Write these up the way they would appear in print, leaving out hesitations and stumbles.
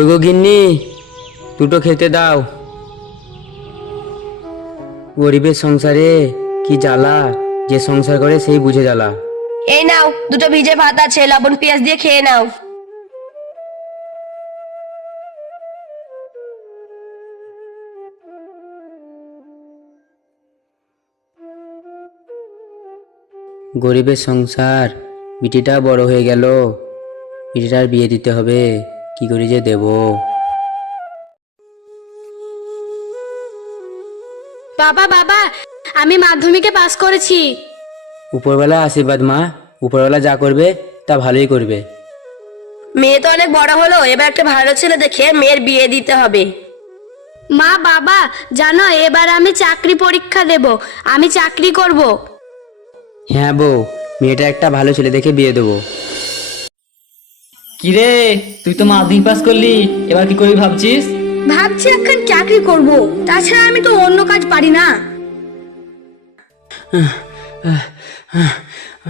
কই গো গিন্নি, দুটো খেতে দাও। গরিবের সংসারে কি জ্বালা, যে সংসার করে সেই বুঝে জ্বালা। এই নাও, দুটো ভিজে ভাত আছে, লবণ পেঁয়াজ দিয়ে খেয়ে নাও। গরিবের সংসার, বিটিটা বড় হয়ে গেল, বিটিটার বিয়ে দিতে হবে, কি করে যে দেব। বাবা বাবা, আমি মাধ্যমিকে পাস করেছি। উপরওয়ালা আশীর্বাদ মা, উপরওয়ালা যা করবে তা ভালোই করবে। মেয়ে তো অনেক বড় হলো, এবার একটা ভালো ছেলে দেখে মেয়ের বিয়ে দিতে হবে। মা বাবা জানো, এবার আমি চাকরি পরীক্ষা দেব, আমি চাকরি করব। হ্যাঁ বউ, মেয়েটা একটা ভালো ছেলে দেখে বিয়ে দেবো। কিরে, তুই তো মাধ্যমিক পাস করলি, এবার কি করবি ভাবছিস? ভাবছি এখন চাকরি করব, তাছাড়া আমি তো অন্য কাজ পারি না।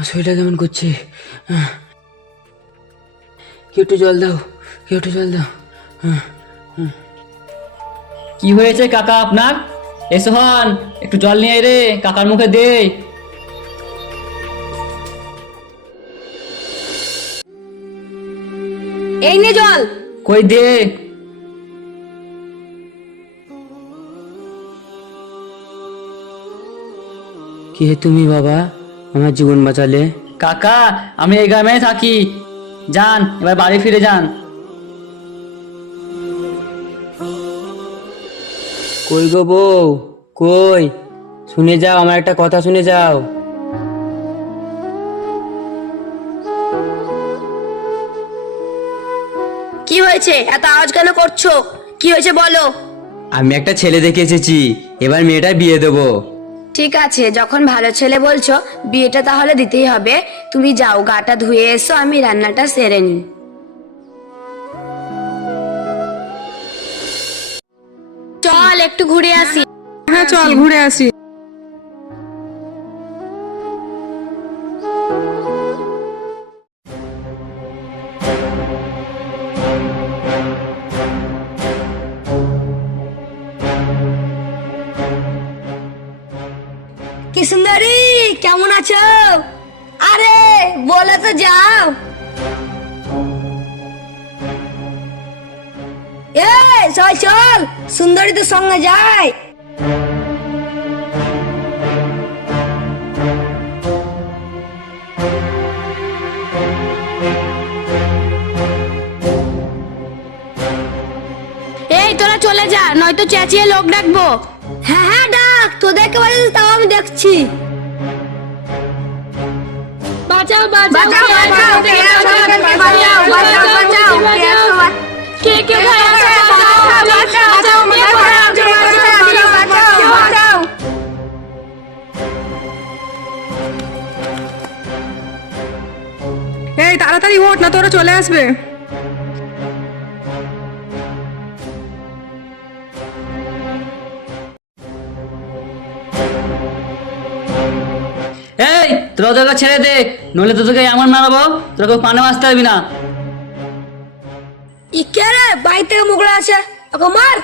শরীরটা কেমন করছে, কেউ একটু জল দাও, কেউ একটু জল দাও। কি হয়েছে কাকা আপনার? এ সোহান, একটু জল নিয়ে আয় রে, কাকার মুখে দে। এই নে জল। কই দে। কে তুমি বাবা, আমার জীবন বাঁচালে? কাকা, আমি এই গ্রামে থাকি, যান এবার বাড়ি ফিরে যান। কই গো বউ, কই? শুনে যাও, আমার একটা কথা শুনে যাও। কি হয়েছে, এত আওয়াজ কেন করছো? কি হয়েছে বলো। আমি একটা ছেলে দেখে এসেছি, এবার মেয়েটা বিয়ে দেবো। ঠিক আছে, যখন ভালো ছেলে বলছো, বিয়েটা তাহলে দিতেই হবে। তুমি যাও, গাটা ধুয়ে এসো, আমি রান্নাটা সেরে নিই। চল একটু ঘুরে আসি। হ্যাঁ চল ঘুরে আসি। কি সুন্দরী, কেমন আছো? আরে বলে তো যাও। চল চল, সুন্দরী তো সঙ্গে যায়। এই তোরা চলে যা, নয়তো চেঁচিয়ে লোক ডাকবো। হ্যাঁ হ্যাঁ ডাক, তোদেরকে বাড়ি তাও আমি দেখছি। বাঁচাও বাঁচাও, বাঁচাও, বাঁচাও, কে আছো? বাঁচাও, বাঁচাও, বাঁচাও, কে আছো? কে কে ভাই আছো? এই তাড়াতাড়ি ওঠ না, তোরা চলে আসবে। এই তোরা ওদেরকে ছেড়ে দে, নইলে তোদেরকে এমন মারাবো তোরা কেউ পানে আসতে পারবি না। ই কে রে, বাইরে থেকে মুগলা আছে, ওকে মার।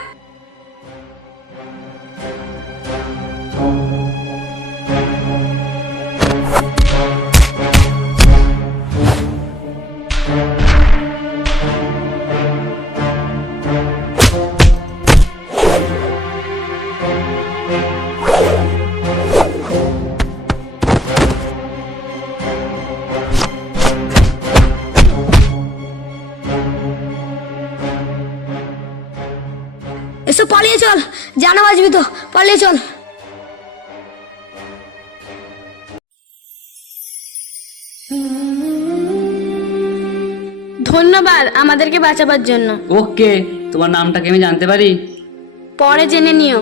এসো পালিয়ে চল, জানা বাজবি তো, পালিয়ে চল। ধন্যবাদ আমাদেরকে বাঁচাবার জন্য। ওকে, তোমার নামটা কি আমি জানতে পারি? পরে জেনে নিও।